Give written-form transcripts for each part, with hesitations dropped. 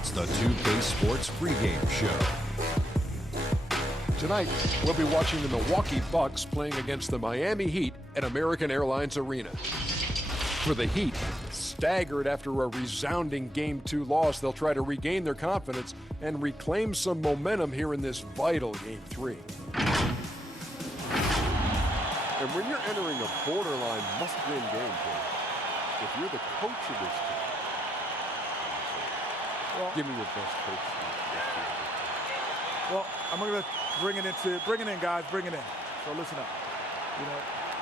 It's the 2K Sports pregame show. Tonight, we'll be watching the Milwaukee Bucks playing against the Miami Heat at American Airlines Arena. For the Heat, staggered after a resounding Game 2 loss, they'll try to regain their confidence and reclaim some momentum here in this vital Game 3. And when you're entering a borderline must-win game, if you're the coach of this team, give me your best coach. Well, I'm going to bring it in, guys, bring it in. So listen up. You know,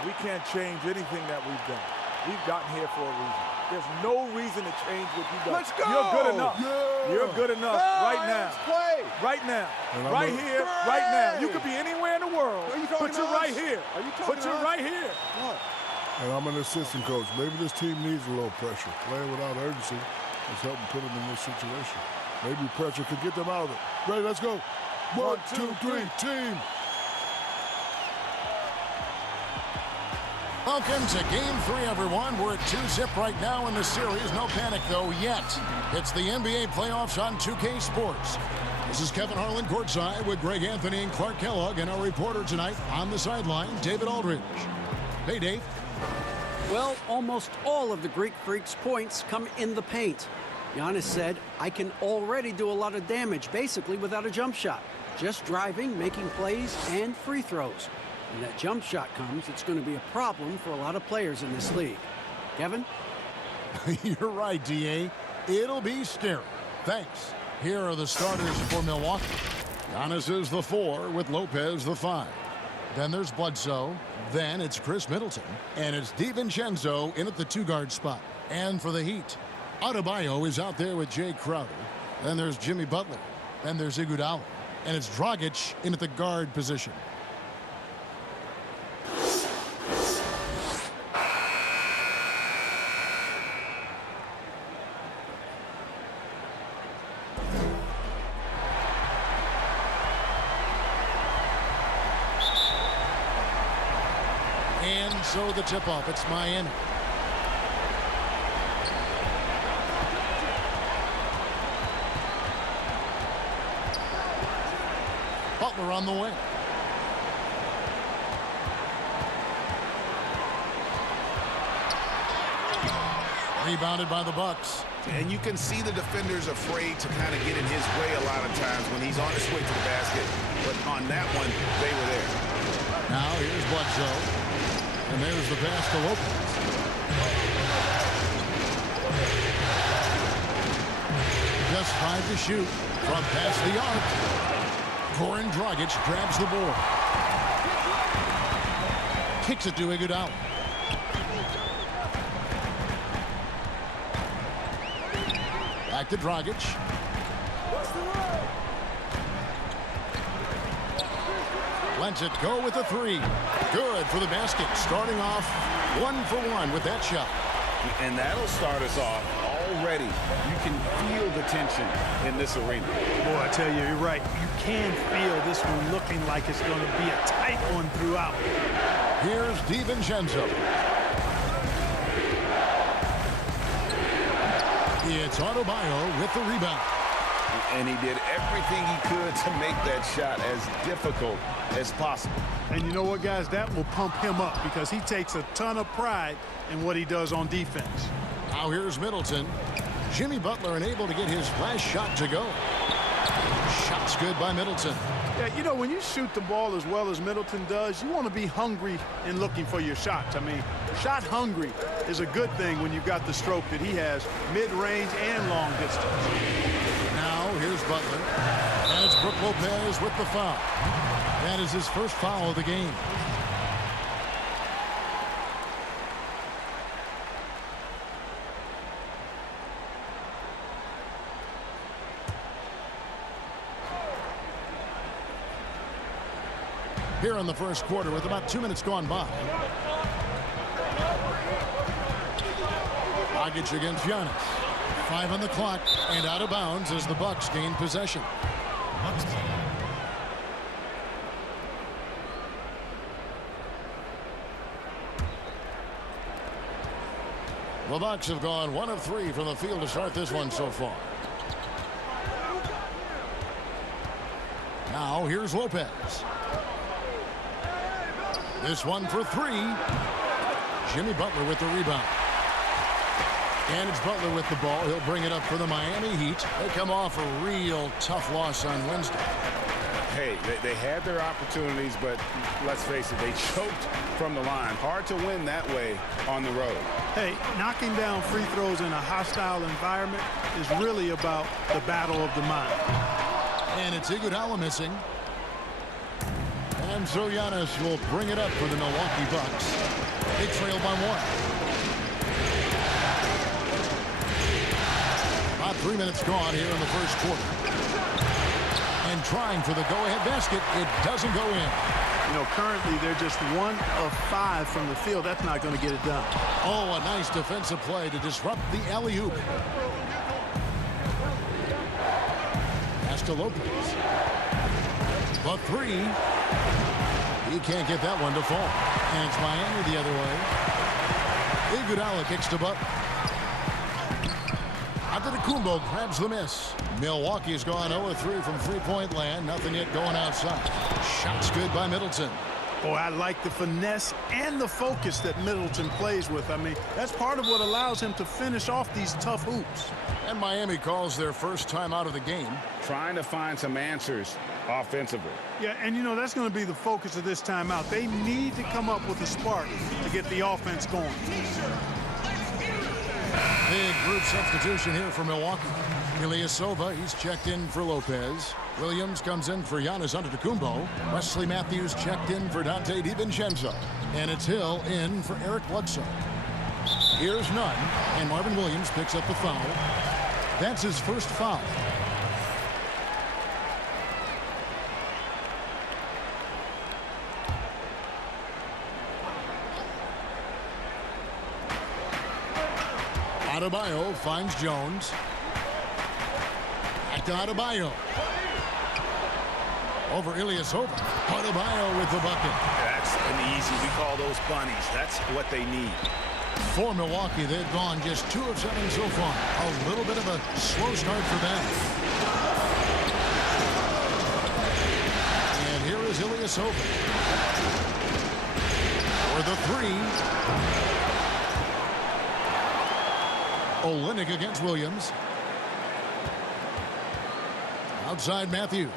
we can't change anything that we've done. We've gotten here for a reason. There's no reason to change what you've done. Let's go! You're good enough. Yeah. You're good enough right now. Let's play. Right now. Right here, right now. You could be anywhere in the world. But you're right here. Are you talking But you're right here. What? And I'm an assistant coach. Maybe this team needs a little pressure. Playing without urgency is helping put them in this situation. Maybe pressure could get them out of it. Ready, let's go. One, two, three, team. Welcome to Game 3, everyone. We're at 2-0 right now in the series. No panic, though, yet. It's the NBA playoffs on 2K Sports. This is Kevin Harlan courtside with Greg Anthony and Clark Kellogg, and our reporter tonight on the sideline, David Aldridge. Hey, Dave. Well, almost all of the Greek Freak's points come in the paint. Giannis said, I can already do a lot of damage, basically without a jump shot. Just driving, making plays, and free throws. When that jump shot comes, it's going to be a problem for a lot of players in this league. Kevin? You're right, D.A. It'll be scary. Thanks. Here are the starters for Milwaukee. Giannis is the 4 with Lopez the 5. Then there's Bledsoe. Then it's Chris Middleton. And it's DiVincenzo in at the 2-guard spot. And for the Heat, Adebayo is out there with Jay Crowder. Then there's Jimmy Butler. Then there's Iguodala. And it's Dragic in at the guard position. And so the tip-off, it's Miami. Butler on the wing. Rebounded by the Bucks. And you can see the defenders afraid to kind of get in his way a lot of times when he's on his way to the basket. But on that one, they were there. Now here's Bledsoe. And there's the pass to Lopez. Just 5 to shoot from past the arc. Goran Dragic grabs the board. Kicks it to Iguodala. Back to Dragic. Lets it go with the 3. Good for the basket. Starting off 1 for 1 with that shot. And that'll start us off already. You can feel the tension in this arena. Boy, I tell you, you're right. You can feel this one looking like it's going to be a tight one throughout. Here's DiVincenzo. It's Adebayo with the rebound. And he did everything he could to make that shot as difficult as possible. And you know what, guys? That will pump him up because he takes a ton of pride in what he does on defense. Now here's Middleton. Jimmy Butler unable to get his last shot to go. Shot's good by Middleton. Yeah, you know, when you shoot the ball as well as Middleton does, you want to be hungry in looking for your shots. I mean, shot hungry is a good thing when you've got the stroke that he has, mid-range and long distance. Now here's Butler. And it's Brook Lopez with the foul. That is his first foul of the game. Here in the first quarter with about 2 minutes gone by. Dragic against Giannis. 5 on the clock and out of bounds as the Bucks gain possession. The Bucks have gone 1 of 3 from the field to start this one so far. Now here's Lopez. This one for three. Jimmy Butler with the rebound. And it's Butler with the ball. He'll bring it up for the Miami Heat. They come off a real tough loss on Wednesday. Hey, they had their opportunities, but let's face it, they choked from the line. Hard to win that way on the road. Hey, knocking down free throws in a hostile environment is really about the battle of the mind. And it's Iguodala missing. And so Giannis will bring it up for the Milwaukee Bucks. They trail by one. About 3 minutes gone here in the first quarter. And trying for the go-ahead basket, it doesn't go in. You know, currently they're just 1 of 5 from the field. That's not going to get it done. Oh, a nice defensive play to disrupt the alley-oop. Pass to Lopez. The three. He can't get that one to fall. And it's Miami the other way. Iguodala kicks to Butler. Antetokounmpo grabs the miss. Milwaukee has gone 0-3 from three-point land. Nothing yet going outside. Shots good by Middleton. Boy, I like the finesse and the focus that Middleton plays with. I mean, that's part of what allows him to finish off these tough hoops. And Miami calls their first time out of the game. Trying to find some answers offensively. Yeah, and you know, that's going to be the focus of this timeout. They need to come up with a spark to get the offense going. Big group substitution here for Milwaukee. Ilyasova, he's checked in for Lopez. Williams comes in for Giannis Antetokounmpo. Wesley Matthews checked in for Dante DiVincenzo. And it's Hill in for Eric Bledsoe. Here's Nunn, and Marvin Williams picks up the foul. That's his first foul. Adebayo finds Jones. Back to Adebayo. Over Ilyasova. Adebayo with the bucket. That's an easy. We call those bunnies. That's what they need. For Milwaukee, they've gone just 2 of 7 so far. A little bit of a slow start for them. And here is Ilyasova. For the three. Olynyk against Williams. Outside Matthews.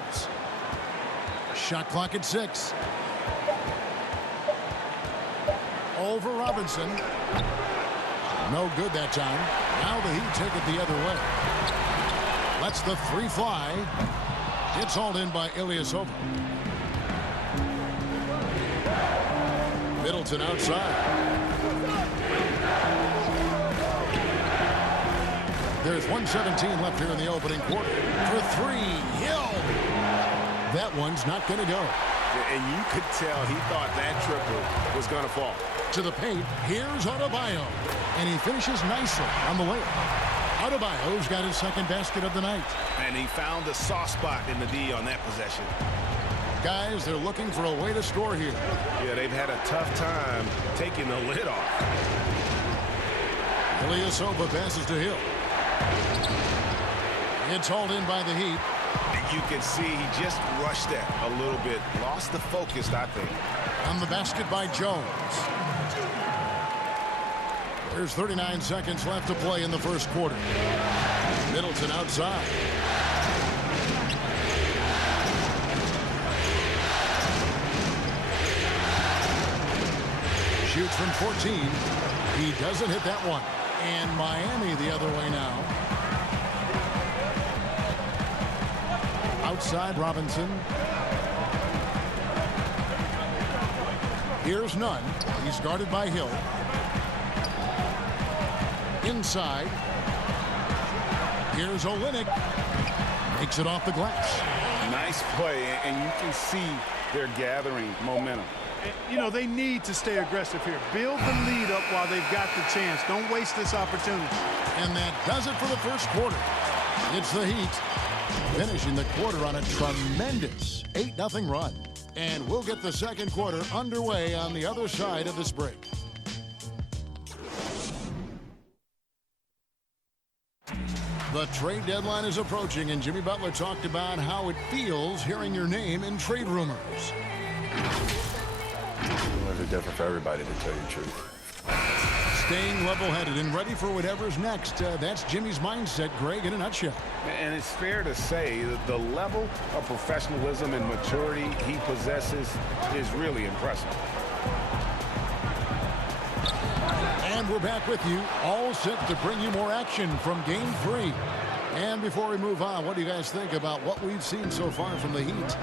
Shot clock at 6. Over Robinson. No good that time. Now the Heat take it the other way. Lets the three fly. It's hauled in by Ilyasova. Middleton outside. There's 1:17 left here in the opening quarter. For three, Hill. That one's not going to go. And you could tell he thought that triple was going to fall. To the paint, here's Adebayo. And he finishes nicely on the layup. Adebayo's got his second basket of the night. And he found a soft spot in the D on that possession. Guys, they're looking for a way to score here. Yeah, they've had a tough time taking the lid off. Ilyasova passes to Hill. It's hauled in by the Heat. And you can see he just rushed that a little bit. Lost the focus, I think. On the basket by Jones. There's 39 seconds left to play in the first quarter. Middleton outside. Shoots from 14. He doesn't hit that one. And Miami the other way now. Outside Robinson. Here's Nunn. He's guarded by Hill. Inside. Here's Olynyk. Makes it off the glass. Nice play, and you can see they're gathering momentum. You know, they need to stay aggressive here. Build the lead up while they've got the chance. Don't waste this opportunity. And that does it for the first quarter. It's the Heat finishing the quarter on a tremendous 8-0 run. And we'll get the second quarter underway on the other side of this break. The trade deadline is approaching, and Jimmy Butler talked about how it feels hearing your name in trade rumors. Rumors are different for everybody, to tell you the truth. Staying level-headed and ready for whatever's next. That's Jimmy's mindset, Greg, in a nutshell. And it's fair to say that the level of professionalism and maturity he possesses is really impressive. And we're back with you, all set to bring you more action from Game 3. And before we move on, what do you guys think about what we've seen so far from the Heat?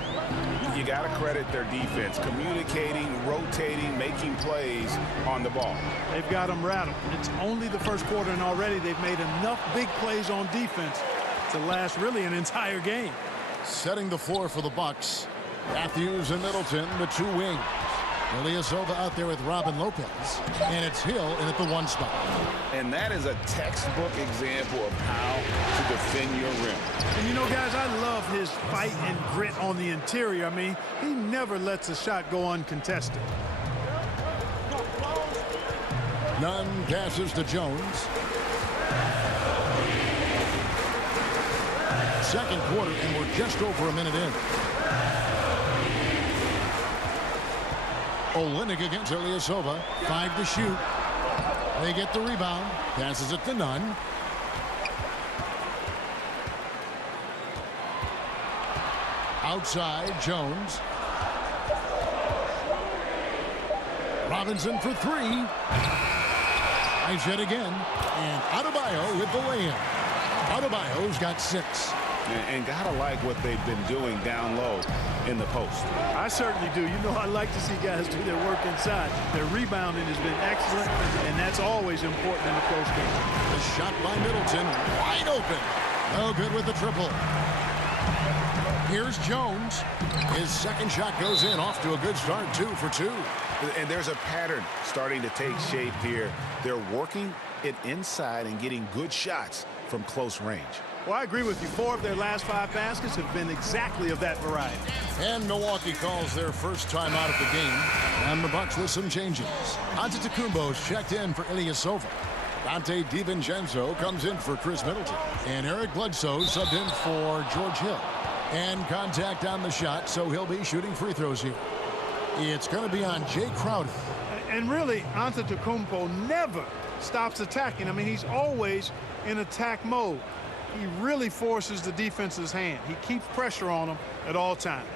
You got to credit their defense, communicating, rotating, making plays on the ball. They've got them rattled. It's only the first quarter, and already they've made enough big plays on defense to last really an entire game. Setting the floor for the Bucks. Matthews and Middleton, the two wings. Ilyasova out there with Robin Lopez. And it's Hill in at the one spot. And that is a textbook example of how to defend your rim. And you know, guys, I love his fight and grit on the interior. I mean, he never lets a shot go uncontested. Nunn passes to Jones. Second quarter, and we're just over a minute in. Olynyk against Ilyasova. 5 to shoot. They get the rebound. Passes it to Nunn. Outside, Jones. Robinson for 3. Nice hit again. And Adebayo with the lay-in. Adebayo's got 6. And gotta like what they've been doing down low in the post. I certainly do. You know, I like to see guys do their work inside. Their rebounding has been excellent, and that's always important in a close game. The shot by Middleton, wide open. No good with the triple. Here's Jones. His second shot goes in, off to a good start, 2 for 2. And there's a pattern starting to take shape here. They're working it inside and getting good shots from close range. Well, I agree with you. 4 of their last 5 baskets have been exactly of that variety. And Milwaukee calls their first time out of the game. And the Bucks with some changes. Antetokounmpo's checked in for Ilyasova. Dante DiVincenzo comes in for Chris Middleton. And Eric Bledsoe subbed in for George Hill. And contact on the shot, so he'll be shooting free throws here. It's going to be on Jay Crowder. And really, Antetokounmpo never stops attacking. I mean, he's always in attack mode. He really forces the defense's hand. He keeps pressure on them at all times.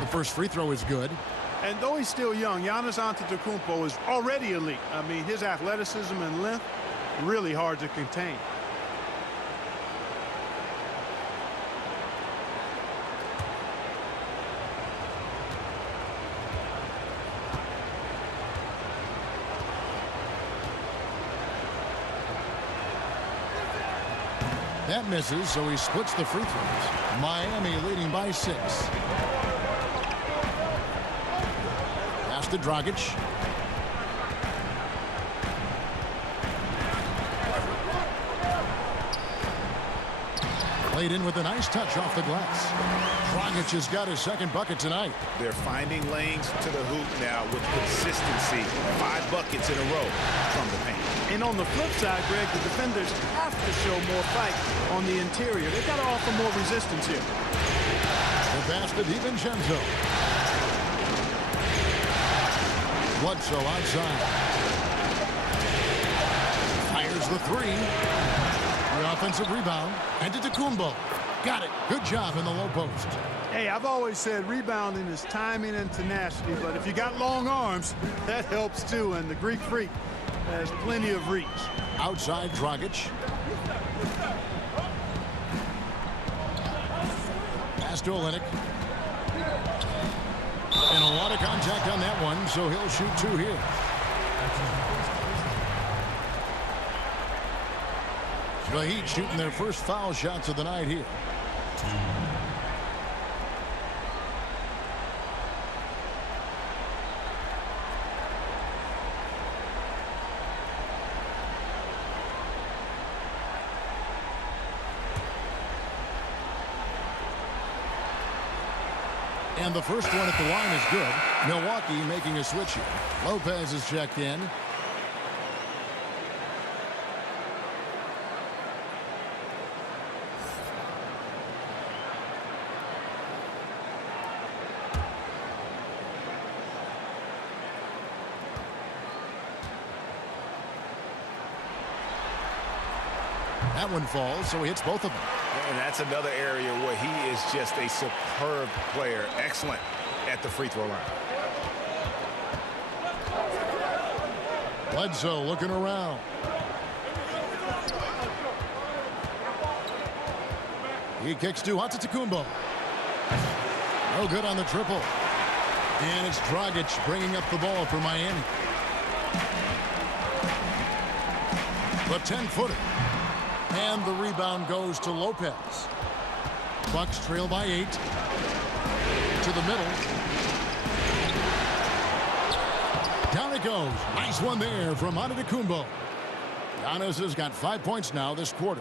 The first free throw is good. And though he's still young, Giannis Antetokounmpo is already elite. I mean, his athleticism and length, really hard to contain. That misses, so he splits the free throws. Miami leading by 6. Pass to Dragic. Played in with a nice touch off the glass. Dragic has got his second bucket tonight. They're finding lanes to the hoop now with consistency. 5 buckets in a row from the paint. And on the flip side, Greg, the defenders have to show more fight on the interior. They've got to offer more resistance here. The pass to DiVincenzo. Bledsoe outside. Fires the 3. The offensive rebound. Antetokounmpo. Got it. Good job in the low post. Hey, I've always said rebounding is timing and tenacity, but if you got long arms, that helps too, and the Greek Freak has plenty of reach. Outside Dragic. Pass to Olynyk. And a lot of contact on that one, so he'll shoot 2 here. The Heat shooting their first foul shots of the night here. And the first one at the line is good. Milwaukee making a switch here. Lopez is checked in. That one falls, so he hits both of them. And that's another area where he is just a superb player. Excellent at the free throw line. Bledsoe looking around. He kicks to Antetokounmpo. No good on the triple. And it's Dragic bringing up the ball for Miami. The 10-footer. And the rebound goes to Lopez. Bucks trail by 8. To the middle. Down it goes. Nice one there from Antetokounmpo. Giannis has got 5 points now this quarter.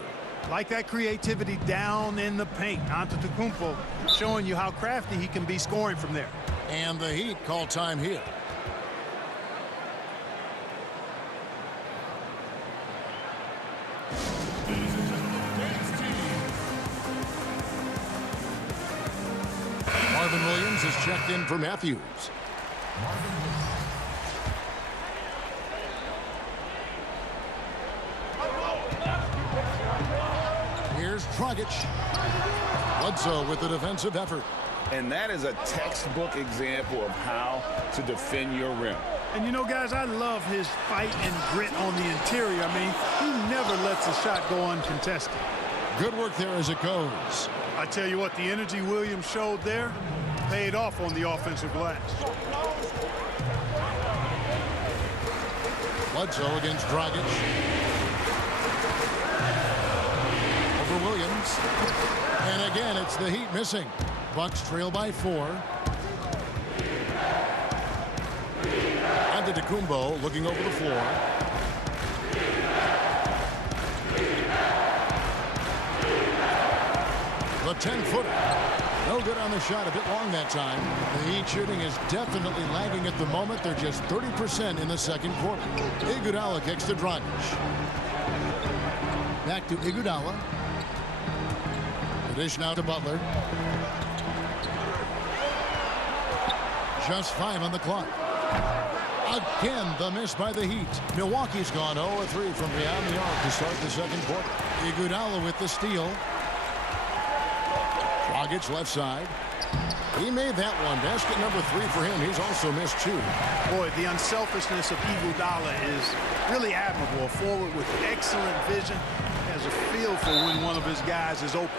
Like that creativity down in the paint. Antetokounmpo showing you how crafty he can be scoring from there. And the Heat call time here. Marvin Williams is checked in for Matthews. Here's Dragic. Bledsoe with the defensive effort. And that is a textbook example of how to defend your rim. And you know, guys, I love his fight and grit on the interior. I mean, he never lets a shot go uncontested. Good work there as it goes. I tell you what, the energy Williams showed there paid off on the offensive glass. Bledsoe against Dragic. Over Williams. And again, it's the Heat missing. Bucks trail by 4. Antetokounmpo looking over the floor. The 10-footer. No good on the shot, a bit long that time. The Heat shooting is definitely lagging at the moment. They're just 30% in the second quarter. Iguodala kicks to Dragic. Back to Iguodala. The dish now to Butler. Just 5 on the clock. Again, the miss by the Heat. Milwaukee's gone 0-3 from beyond the arc to start the second quarter. Iguodala with the steal. Dragic left side. He made that one. Basket number 3 for him. He's also missed 2. Boy, the unselfishness of Iguodala is really admirable. A forward with excellent vision. Has a feel for when one of his guys is open.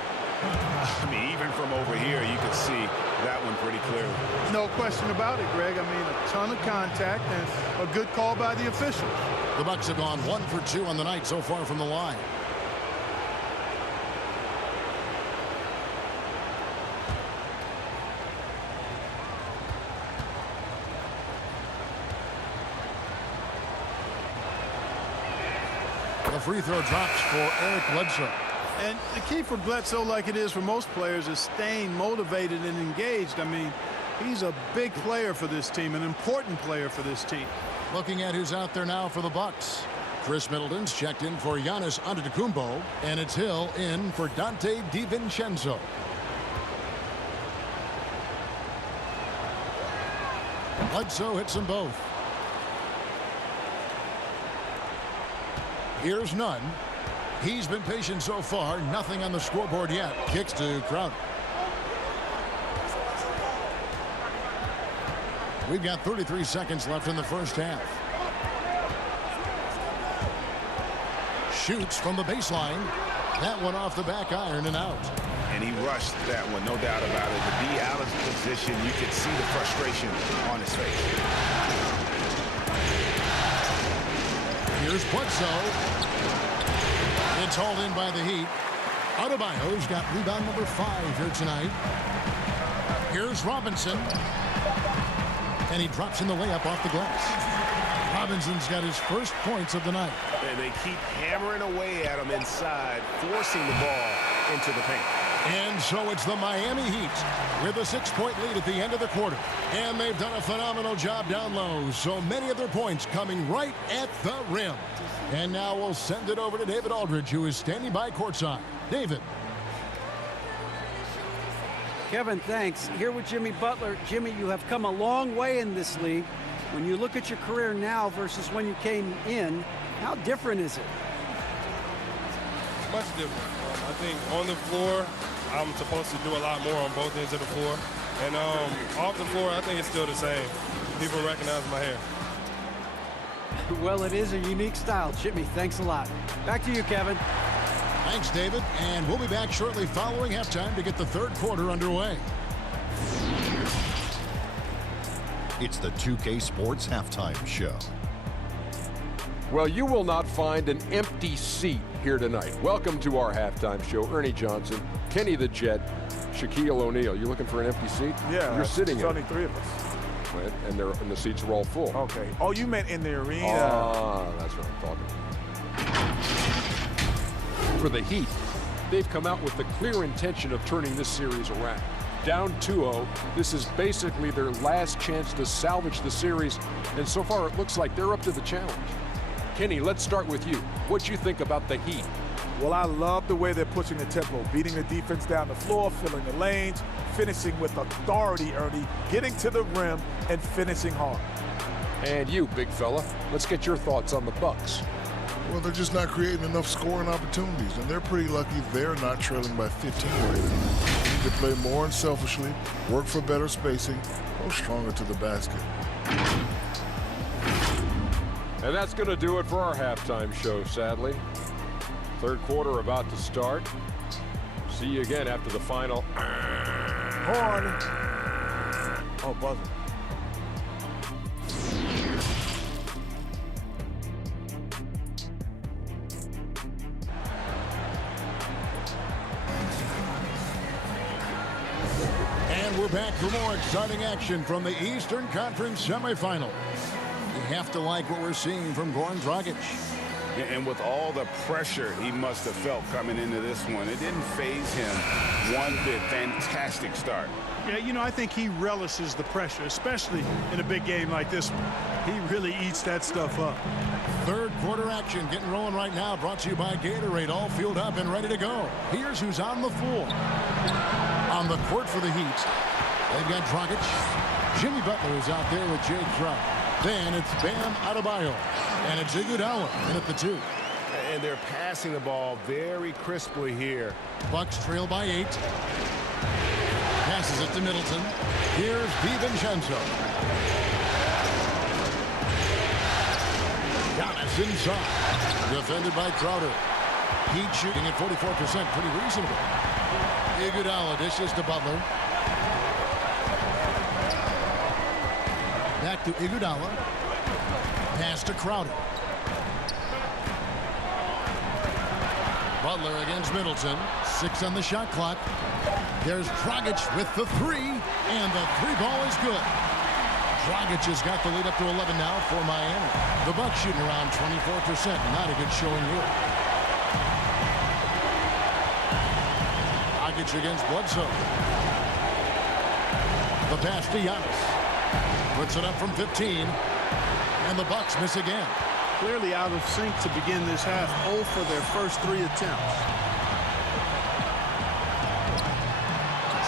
I mean, even from over here, you can see that one pretty clearly. No question about it, Greg. I mean, a ton of contact and a good call by the official. The Bucks have gone 1 for 2 on the night so far from the line. The free throw drops for Eric Bledsoe. And the key for Bledsoe, like it is for most players, is staying motivated and engaged. I mean, he's a big player for this team, an important player for this team. Looking at who's out there now for the Bucks. Chris Middleton's checked in for Giannis Antetokounmpo, and it's Hill in for Dante DiVincenzo. Bledsoe hits them both. Here's Nunn. He's been patient so far. Nothing on the scoreboard yet. Kicks to Crowder. We've got 33 seconds left in the first half. Shoots from the baseline. That one off the back iron and out. And he rushed that one, no doubt about it. To be out of position, you could see the frustration on his face. Here's Bledsoe. It's hauled in by the Heat. Adebayo's got rebound number 5 here tonight. Here's Robinson. And he drops in the layup off the glass. Robinson's got his first points of the night. And they keep hammering away at him inside, forcing the ball into the paint. And so it's the Miami Heat with a 6-point lead at the end of the quarter. And they've done a phenomenal job down low. So many of their points coming right at the rim. And now we'll send it over to David Aldridge, who is standing by courtside. David. Kevin, thanks. Here with Jimmy Butler. Jimmy, you have come a long way in this league. When you look at your career now versus when you came in, how different is it? Much different. I think on the floor, I'm supposed to do a lot more on both ends of the floor. And off the floor, I think it's still the same. People recognize my hair. Well, it is a unique style, Jimmy. Thanks a lot. Back to you, Kevin. Thanks, David. And we'll be back shortly following halftime to get the third quarter underway. It's the 2K Sports Halftime Show. Well, you will not find an empty seat here tonight. Welcome to our halftime show. Ernie Johnson, Kenny the Jet, Shaquille O'Neal. You looking for an empty seat? Yeah. You're sitting in only it. 3 of us. Right? And the seats are all full. Okay. Oh, you meant in the arena. Ah, that's what I'm talking about. For the Heat, they've come out with the clear intention of turning this series around. Down 2-0, this is basically their last chance to salvage the series, and so far it looks like they're up to the challenge. Kenny, let's start with you. What you think about the Heat? Well, I love the way they're pushing the tempo, beating the defense down the floor, filling the lanes, finishing with authority, Ernie, getting to the rim and finishing hard. And you, big fella, let's get your thoughts on the Bucks. Well, they're just not creating enough scoring opportunities, and they're pretty lucky they're not trailing by 15 right now. They need to play more unselfishly, work for better spacing, go stronger to the basket. And that's going to do it for our halftime show, sadly. Third quarter about to start. See you again after the final. Horn. Oh, buzzer. And we're back for more exciting action from the Eastern Conference semifinals. You have to like what we're seeing from Goran Dragic. And with all the pressure he must have felt coming into this one, it didn't faze him one bit. Fantastic start. Yeah, you know, I think he relishes the pressure, especially in a big game like this one. He really eats that stuff up. Third quarter action getting rolling right now, brought to you by Gatorade, all fueled up and ready to go. Here's who's on the floor. On the court for the Heat, they've got Dragic. Jimmy Butler is out there with Jay Crowder. Then it's Bam Adebayo, and it's Iguodala in at the 2. And they're passing the ball very crisply here. Bucks trail by 8. Passes it to Middleton. Here's DiVincenzo. Giannis inside. Defended by Crowder. Heat shooting at 44%, pretty reasonable. Iguodala dishes to Butler. Back to Iguodala. Pass to Crowder. Butler against Middleton. 6 on the shot clock. There's Dragic with the 3, and the 3-ball is good. Dragic has got the lead up to 11 now for Miami. The Bucks shooting around 24%. Not a good showing here. Dragic against Bledsoe. The pass to Giannis. Puts it up from 15, and the Bucks miss again. Clearly out of sync to begin this half. 0 for their first 3 attempts.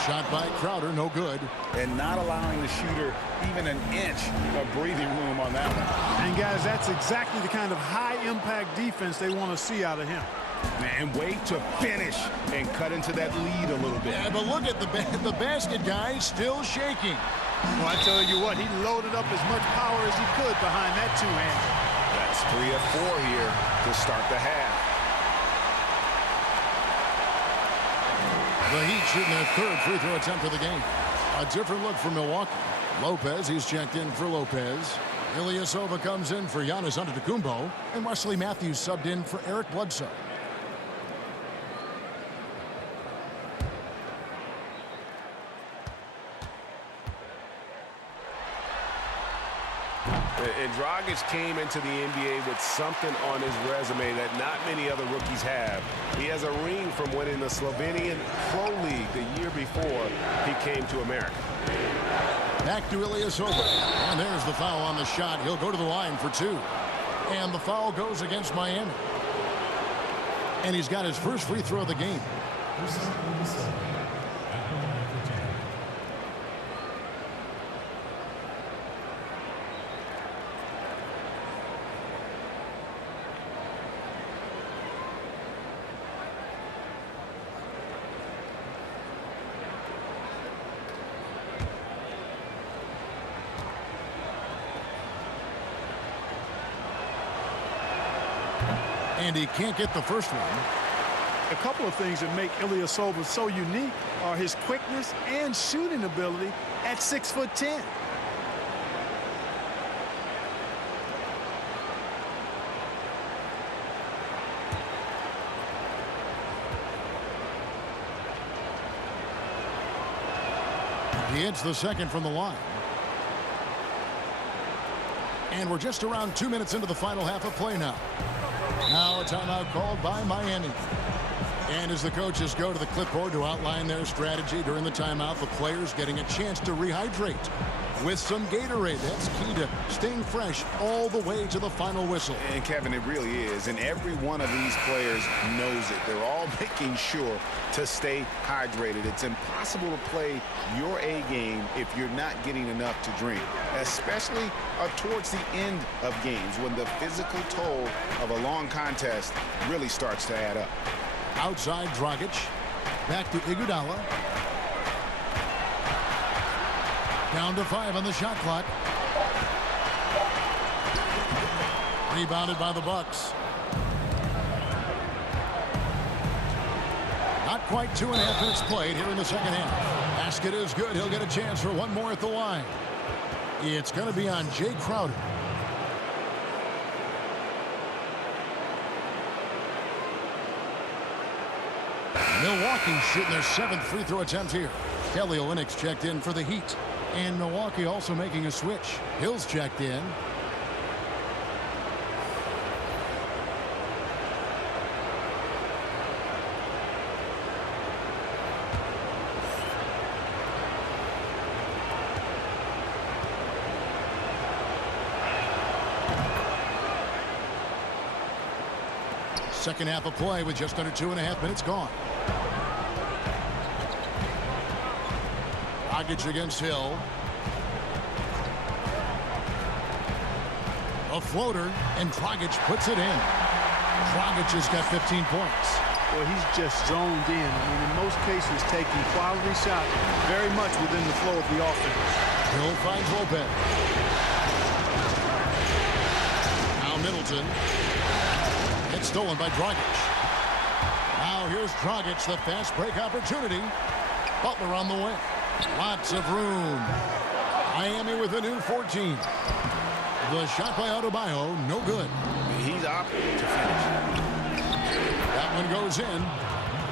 Shot by Crowder, no good. And not allowing the shooter even an inch of breathing room on that one. And guys, that's exactly the kind of high-impact defense they want to see out of him. And wait to finish and cut into that lead a little bit. Yeah, but look at the basket guy still shaking. Well, I tell you what, he loaded up as much power as he could behind that two-hander. That's 3 of 4 here to start the half. The Heat shooting their 3rd free throw attempt of the game. A different look for Milwaukee. Lopez, he's checked in for Lopez. Ilyasova comes in for Giannis Antetokounmpo. And Wesley Matthews subbed in for Eric Bledsoe. And Dragic came into the NBA with something on his resume that not many other rookies have. He has a ring from winning the Slovenian Pro League the year before he came to America. Back to Ilyasova. And there's the foul on the shot. He'll go to the line for 2. And the foul goes against Miami. And he's got his first free throw of the game. And he can't get the first one. A couple of things that make Ilyasova so unique are his quickness and shooting ability at 6'10". He hits the second from the line. And we're just around 2 minutes into the final half of play now. Now a timeout called by Miami. And as the coaches go to the clipboard to outline their strategy during the timeout, the players getting a chance to rehydrate with some Gatorade. That's key to staying fresh all the way to the final whistle. And Kevin, it really is. And every one of these players knows it. They're all making sure to stay hydrated. It's impossible to play your A game if you're not getting enough to drink, especially towards the end of games when the physical toll of a long contest really starts to add up. Outside Dragic. Back to Iguodala. Down to 5 on the shot clock. Rebounded by the Bucks. Not quite 2.5 minutes played here in the second half. Basket is good. He'll get a chance for one more at the line. It's going to be on Jay Crowder. Milwaukee shooting their 7th free throw attempt here. Kelly Olynyk's checked in for the Heat. And Milwaukee also making a switch. Hill's checked in. Second half of play with just under 2.5 minutes gone. Dragic against Hill. A floater, and Dragic puts it in. Dragic has got 15 points. Well, he's just zoned in. I mean, in most cases, taking quality shots very much within the flow of the offense. Hill finds Lopez. Now Middleton. It's stolen by Dragic. Now here's Dragic, the fast break opportunity. Butler on the wing. Lots of room. Miami with a new 14. The shot by Adebayo, no good. He's opted to finish. That one goes in.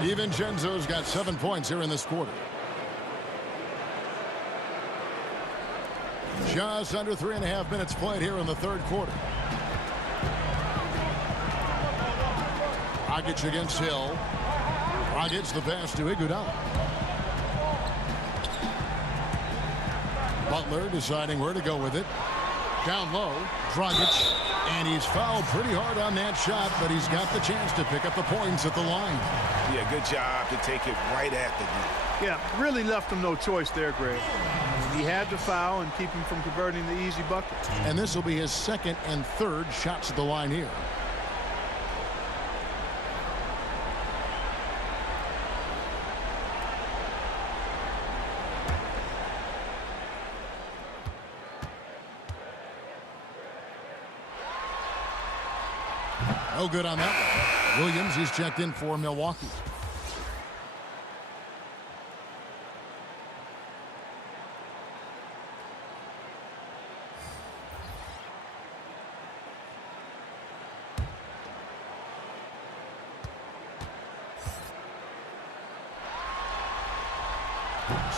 DiVincenzo's got 7 points here in this quarter. Just under 3.5 minutes played here in the third quarter. Dragic against Hill. Dragic the pass to Iguodala. Butler deciding where to go with it. Down low, Dragic, and he's fouled pretty hard on that shot, but he's got the chance to pick up the points at the line. Yeah, good job to take it right at the net. Yeah, really left him no choice there, Greg. He had to foul and keep him from converting the easy bucket. And this will be his second and third shots at the line here. No good on that one. Williams, he's checked in for Milwaukee.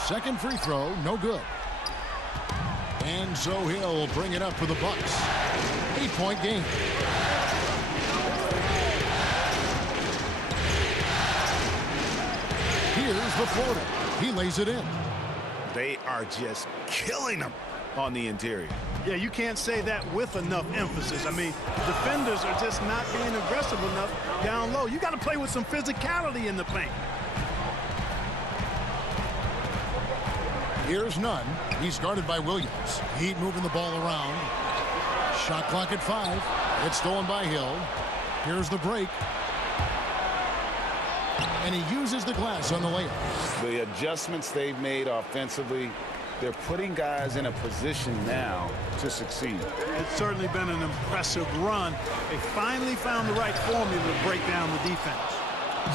Second free throw, no good. And so he'll bring it up for the Bucks. 8-point game. Here's the floater. He lays it in. They are just killing them on the interior. Yeah, you can't say that with enough emphasis. I mean, defenders are just not being aggressive enough down low. You got to play with some physicality in the paint. Here's Nunn. He's guarded by Williams. Heat moving the ball around. Shot clock at 5. It's stolen by Hill. Here's the break. And he uses the glass on the layup. The adjustments they've made offensively, they're putting guys in a position now to succeed. It's certainly been an impressive run. They finally found the right formula to break down the defense.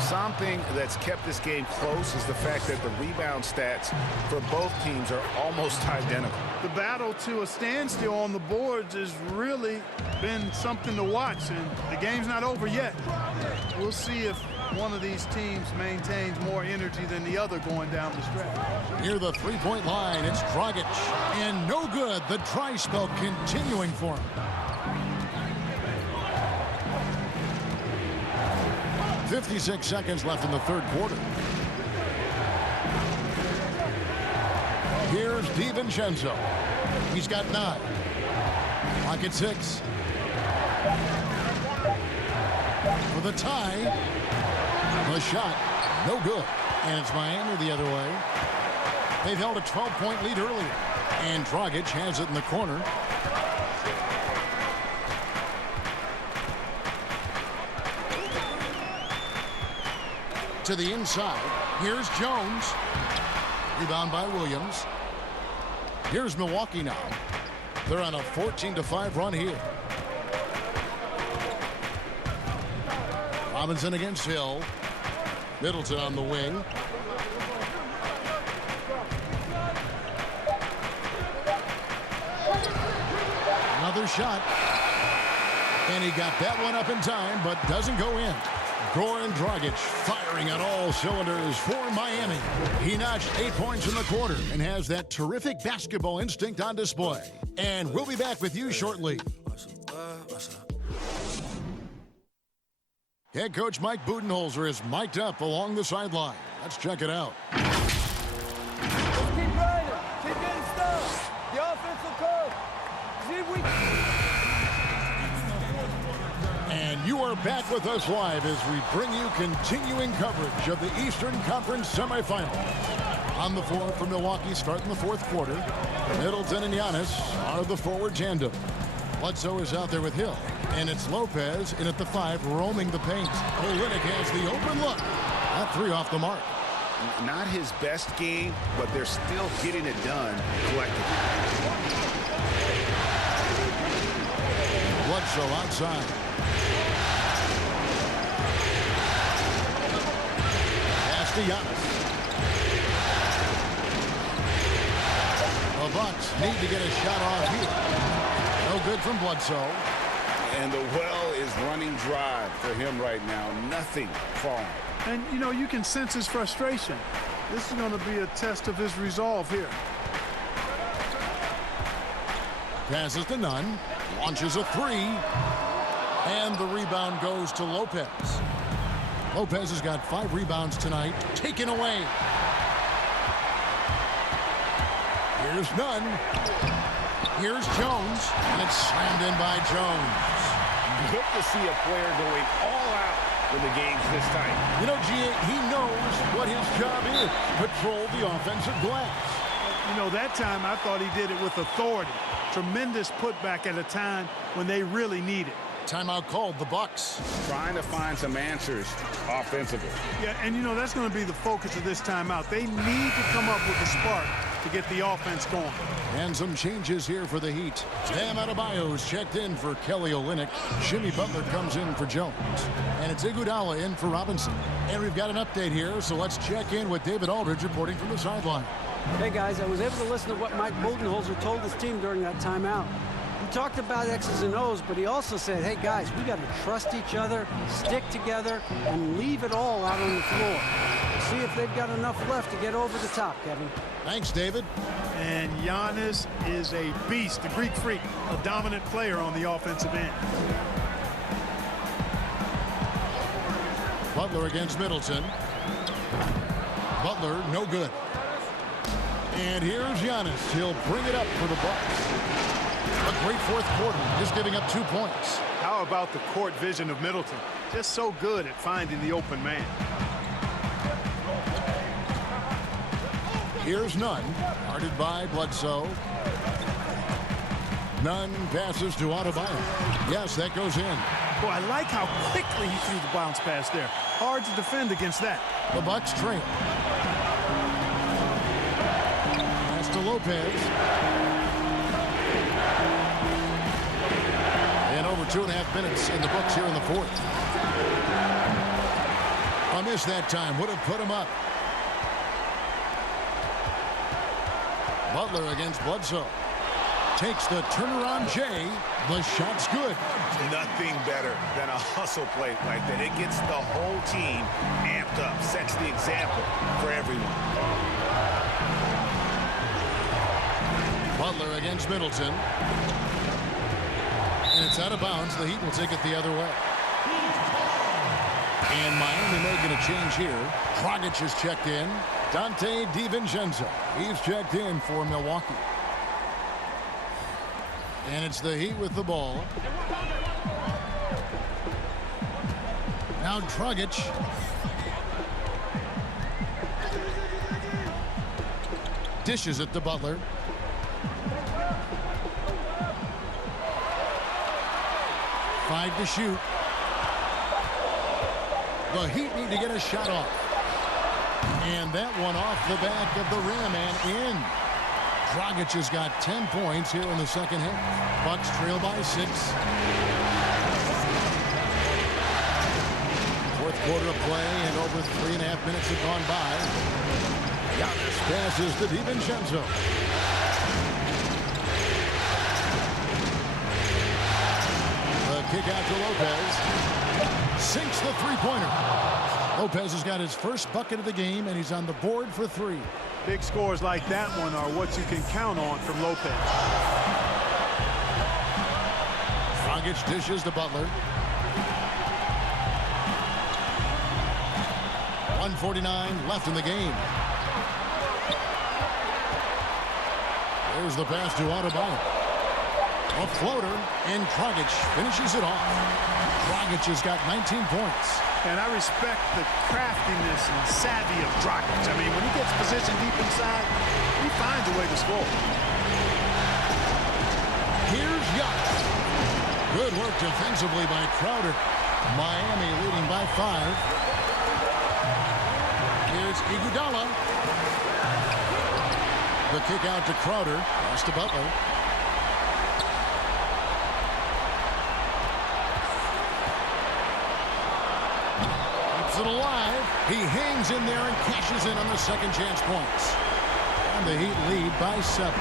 Something that's kept this game close is the fact that the rebound stats for both teams are almost identical. The battle to a standstill on the boards has really been something to watch, and the game's not over yet. We'll see if one of these teams maintains more energy than the other going down the stretch. Near the three-point line, it's Dragic. And no good. The dry spell continuing for him. 56 seconds left in the third quarter. Here's DiVincenzo. He's got 9. Clock at 6. For the tie. The shot, no good. And it's Miami the other way. They've held a 12-point lead earlier. And Dragic has it in the corner. To the inside. Here's Jones. Rebound by Williams. Here's Milwaukee now. They're on a 14-5 run here. Robinson against Hill. Middleton on the wing. Another shot. And he got that one up in time, but doesn't go in. Goran Dragic firing on all cylinders for Miami. He notched 8 points in the quarter and has that terrific basketball instinct on display. And we'll be back with you shortly. Head coach Mike Budenholzer is mic'd up along the sideline. Let's check it out. Let's keep grinding. Keep getting stuff. The offense will come. See if we... And you are back with us live as we bring you continuing coverage of the Eastern Conference semifinals. On the floor for Milwaukee starting the fourth quarter. Middleton and Giannis are the forward tandem. Bledsoe is out there with Hill. And it's Lopez in at the 5 roaming the paint. Olynyk has the open look. That 3 off the mark. Not his best game, but they're still getting it done collectively. Bledsoe outside. Pass to Giannis. The Bucks need to get a shot off here. No good from Bledsoe. And the well is running dry for him right now. Nothing falling. And, you know, you can sense his frustration. This is going to be a test of his resolve here. Passes to Nunn. Launches a 3. And the rebound goes to Lopez. Lopez has got 5 rebounds tonight. Taken away. Here's Nunn. Here's Jones. And it's slammed in by Jones. Good to see a player going all out when the game's this tight. You know, he knows what his job is. Patrol the offensive glass. You know, that time I thought he did it with authority. Tremendous putback at a time when they really need it. Timeout called, the Bucks. Trying to find some answers offensively. Yeah, and you know, that's going to be the focus of this timeout. They need to come up with a spark to get the offense going. And some changes here for the Heat. Bam Adebayo's checked in for Kelly Olynyk. Jimmy Butler comes in for Jones. And it's Iguodala in for Robinson. And we've got an update here, so let's check in with David Aldridge reporting from the sideline. Hey, guys, I was able to listen to what Mike Budenholzer told his team during that timeout. He talked about X's and O's, but he also said, hey, guys, we got to trust each other, stick together, and leave it all out on the floor. see if they've got enough left to get over the top, Kevin. Thanks, David. And Giannis is a beast, a Greek freak, a dominant player on the offensive end. Butler against Middleton. Butler, no good. And here's Giannis. He'll bring it up for the Bucks. A great fourth quarter, just giving up 2 points. How about the court vision of Middleton? Just so good at finding the open man. Here's Nunn, guarded by Bledsoe. Nunn passes to Adebayo. Yes, that goes in. Boy, I like how quickly he threw the bounce pass there. Hard to defend against that. The Bucks trail. Pass to Lopez. And over 2.5 minutes in the books here in the fourth. A miss that time. Would have put him up. Butler against Bledsoe. Takes the turnaround J. The shot's good. Nothing better than a hustle play like that. It gets the whole team amped up, sets the example for everyone. Butler against Middleton. And it's out of bounds. The Heat will take it the other way. And Miami making a change here. Dragic is checked in. Dante DiVincenzo. He's checked in for Milwaukee. And it's the Heat with the ball. Now Dragic. Dishes it to Butler. Five to shoot. The Heat need to get a shot off. And that one off the back of the rim and in. Dragic has got 10 points here in the second half. Bucks trail by 6. Fourth quarter of play and over 3.5 minutes have gone by. Giannis passes to DiVincenzo. The kick out to Lopez. Sinks the three-pointer. Lopez has got his first bucket of the game, and he's on the board for 3. Big scores like that one are what you can count on from Lopez. Dragic dishes to Butler. 1:49 left in the game. There's the pass to Adebayo. A floater, and Dragic finishes it off. Dragic has got 19 points. And I respect the craftiness and savvy of Dragic. I mean, when he gets positioned deep inside, he finds a way to score. Here's Giannis. Good work defensively by Crowder. Miami leading by 5. Here's Iguodala. The kick out to Crowder. Pass to Butler. It alive. He hangs in there and cashes in on the second chance points. And the Heat lead by 7.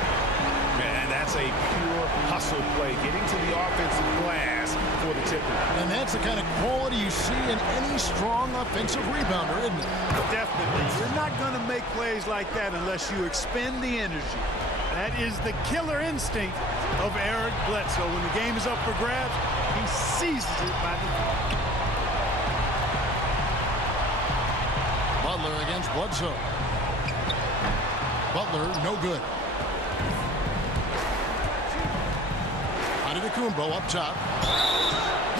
Man, that's a pure hustle play, getting to the offensive glass for the tipper. And that's the kind of quality you see in any strong offensive rebounder, isn't it? Definitely. You're not going to make plays like that unless you expend the energy. That is the killer instinct of Eric Bledsoe. When the game is up for grabs, he seizes it by the... Butler against Bledsoe. Butler, no good. Antetokounmpo up top.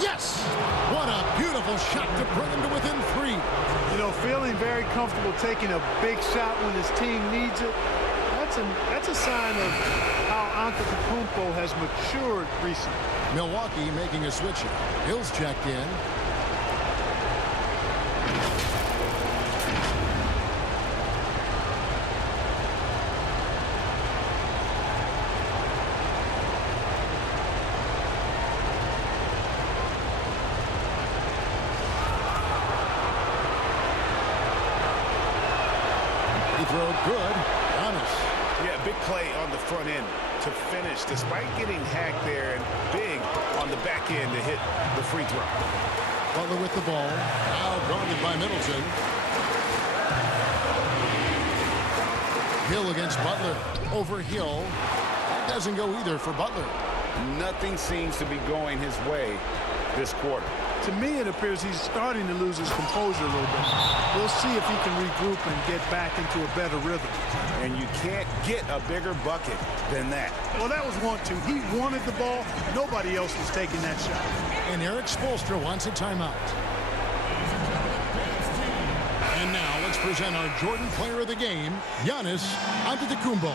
Yes! What a beautiful shot to bring him to within 3. You know, feeling very comfortable taking a big shot when his team needs it. That's a sign of how Antetokounmpo has matured recently. Milwaukee making a switch. Hill's checked in. Throw good. Giannis. Yeah, big play on the front end to finish, despite getting hacked there, and big on the back end to hit the free throw. Butler with the ball. Now guarded by Middleton. Hill against Butler. Over Hill. That doesn't go either for Butler. Nothing seems to be going his way this quarter. To me, it appears he's starting to lose his composure a little bit. We'll see if he can regroup and get back into a better rhythm. And you can't get a bigger bucket than that. Well, that was 1-2. He wanted the ball. Nobody else was taking that shot. And Eric Spoelstra wants a timeout. And now let's present our Jordan Player of the Game, Giannis Antetokounmpo.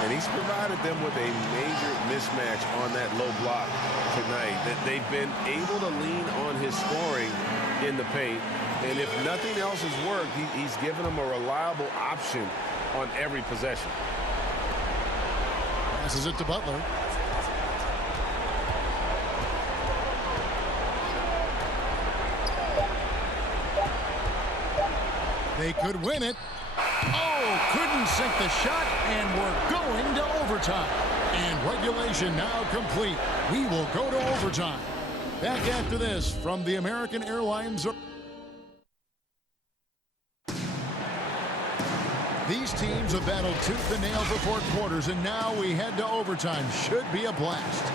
And he's provided them with a major mismatch on that low block tonight. That they've been able to lean on his scoring in the paint. And if nothing else has worked, he's given them a reliable option on every possession. Passes it to Butler. They could win it. Oh, couldn't sink the shot, and we're going to overtime. And regulation now complete. We will go to overtime. Back after this from the American Airlines. These teams have battled tooth and nail for 4 quarters, and now we head to overtime. Should be a blast.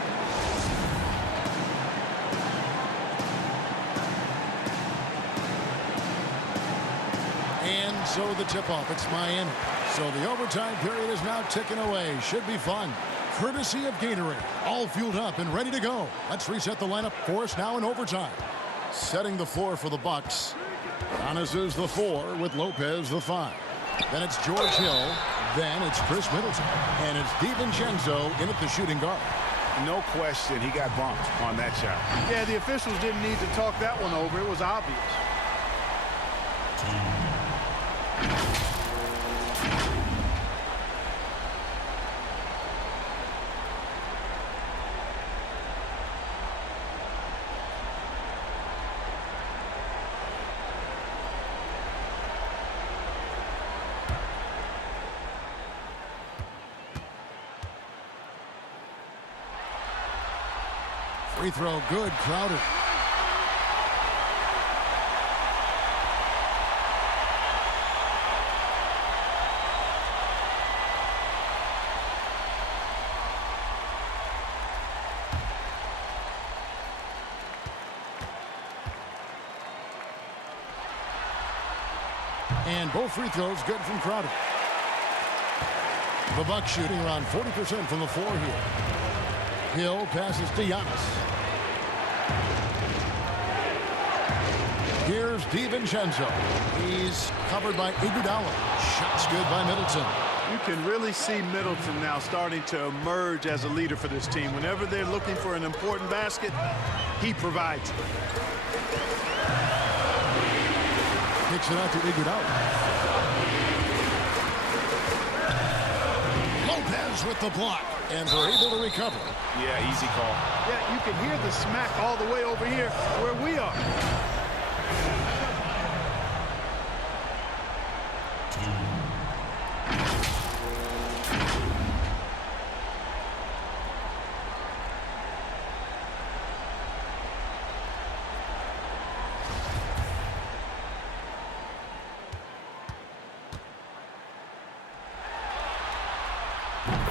And so the tip-off, it's Miami. So the overtime period is now ticking away. Should be fun. Courtesy of Gatorade. All fueled up and ready to go. Let's reset the lineup for us now in overtime. Setting the floor for the Bucks. Giannis is the 4 with Lopez the 5. Then it's George Hill. Then it's Chris Middleton. And it's DiVincenzo in at the shooting guard. No question, he got bumped on that shot. Yeah, the officials didn't need to talk that one over. It was obvious. Free throw good, Crowder. And both free throws good from Crowder. The Bucks shooting around 40% from the floor here. Hill passes to Giannis. Here's DiVincenzo. He's covered by Iguodala. Shots good by Middleton. You can really see Middleton now starting to emerge as a leader for this team. Whenever they're looking for an important basket, he provides it. Kicks it out to Iguodala. Lopez with the block. And they're able to recover. Yeah, easy call. Yeah, you can hear the smack all the way over here where we are.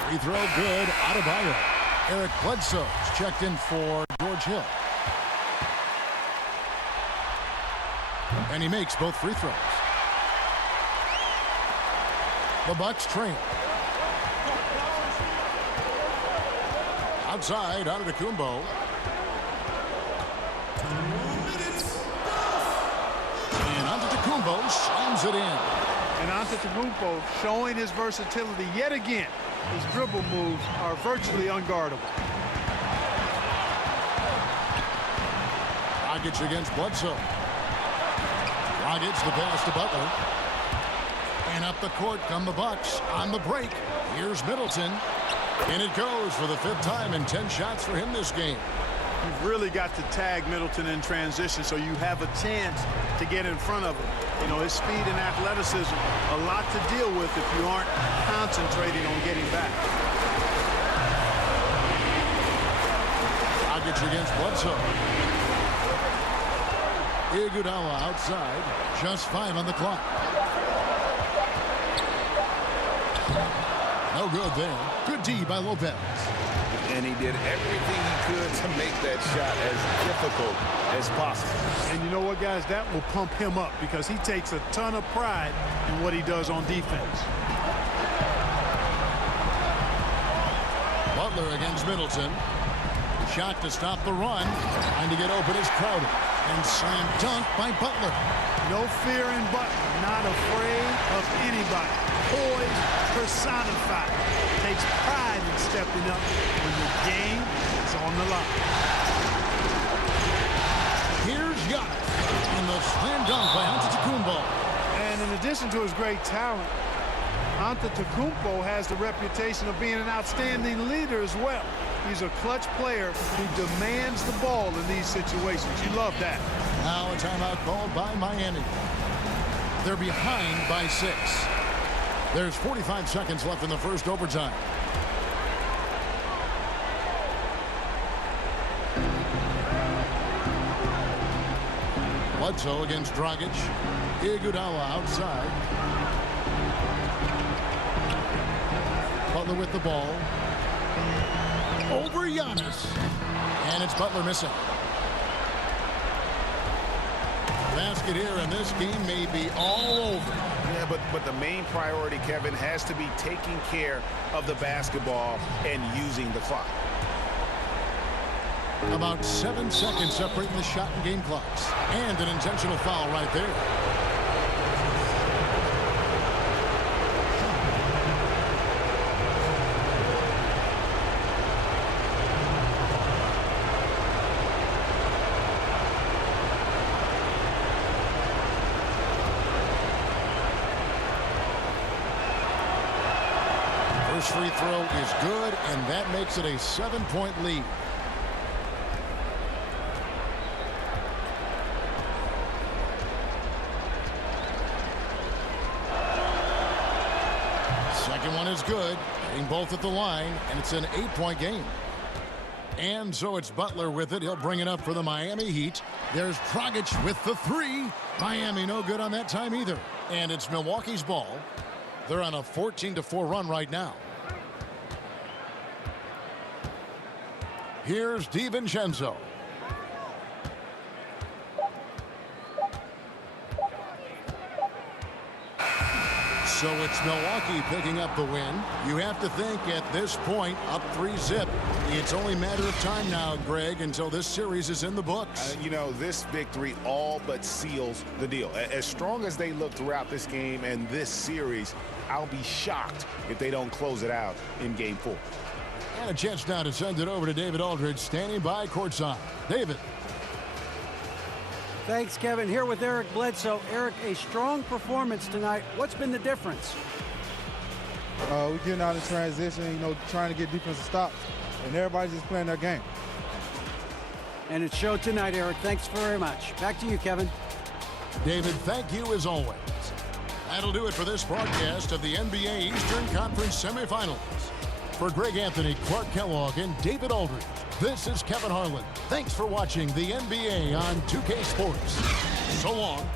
Free throw good. Adebayo. Eric Bledsoe's checked in for George Hill. And he makes both free throws. The Bucks trail. Outside, Antetokounmpo. And Antetokounmpo slams it in. And Antetokounmpo showing his versatility yet again. His dribble moves are virtually unguardable. Dragic against Bledsoe. Dragic the pass to Butler. And up the court come the Bucks on the break. Here's Middleton. And it goes for the 5th time and 10 shots for him this game. You've really got to tag Middleton in transition so you have a chance to get in front of him. You know, his speed and athleticism, a lot to deal with if you aren't concentrating on getting back. Dragic against Bledsoe. Iguodala outside. Just 5 on the clock. No good there. Good D by Lopez. And he did everything he could to make that shot as difficult as possible. And you know what, guys? That will pump him up because he takes a ton of pride in what he does on defense. Butler against Middleton. Shot to stop the run. Trying to get open is Crowder. And slam dunk by Butler. No fear in Butler. Not afraid of anybody. Poised, personified. Takes pride in stepping up when the game is on the line. Here's Giannis. And the slam dunk by Antetokounmpo. And in addition to his great talent, Antetokounmpo has the reputation of being an outstanding leader as well. He's a clutch player who demands the ball in these situations. You love that. Now a timeout called by Miami. They're behind by 6. There's 45 seconds left in the first overtime. Bledsoe against Dragic. Iguodala outside. Butler with the ball. Over Giannis. And it's Butler missing. Basket here, and this game may be all over. Yeah, but the main priority, Kevin, has to be taking care of the basketball and using the clock. About 7 seconds separating the shot and game clocks. And an intentional foul right there. First free throw is good, and that makes it a 7-point lead. Second one is good, hitting both at the line, and it's an 8-point game. And so it's Butler with it. He'll bring it up for the Miami Heat. There's Dragic with the 3. Miami no good on that time either. And it's Milwaukee's ball. They're on a 14-4 run right now. Here's DiVincenzo. So it's Milwaukee picking up the win. You have to think at this point, up 3-zip. It's only a matter of time now, Greg, until this series is in the books. You know, this victory all but seals the deal. As strong as they look throughout this game and this series, I'll be shocked if they don't close it out in Game 4. And a chance now to send it over to David Aldridge, standing by courtside. David. Thanks, Kevin. Here with Eric Bledsoe. Eric, a strong performance tonight. What's been the difference? We're getting out in transition, you know, trying to get defensive stops, and everybody's just playing their game. And it showed tonight, Eric. Thanks very much. Back to you, Kevin. David, thank you as always. That'll do it for this broadcast of the NBA Eastern Conference semifinals. For Greg Anthony, Clark Kellogg, and David Aldridge, this is Kevin Harlan. Thanks for watching the NBA on 2K Sports. So long.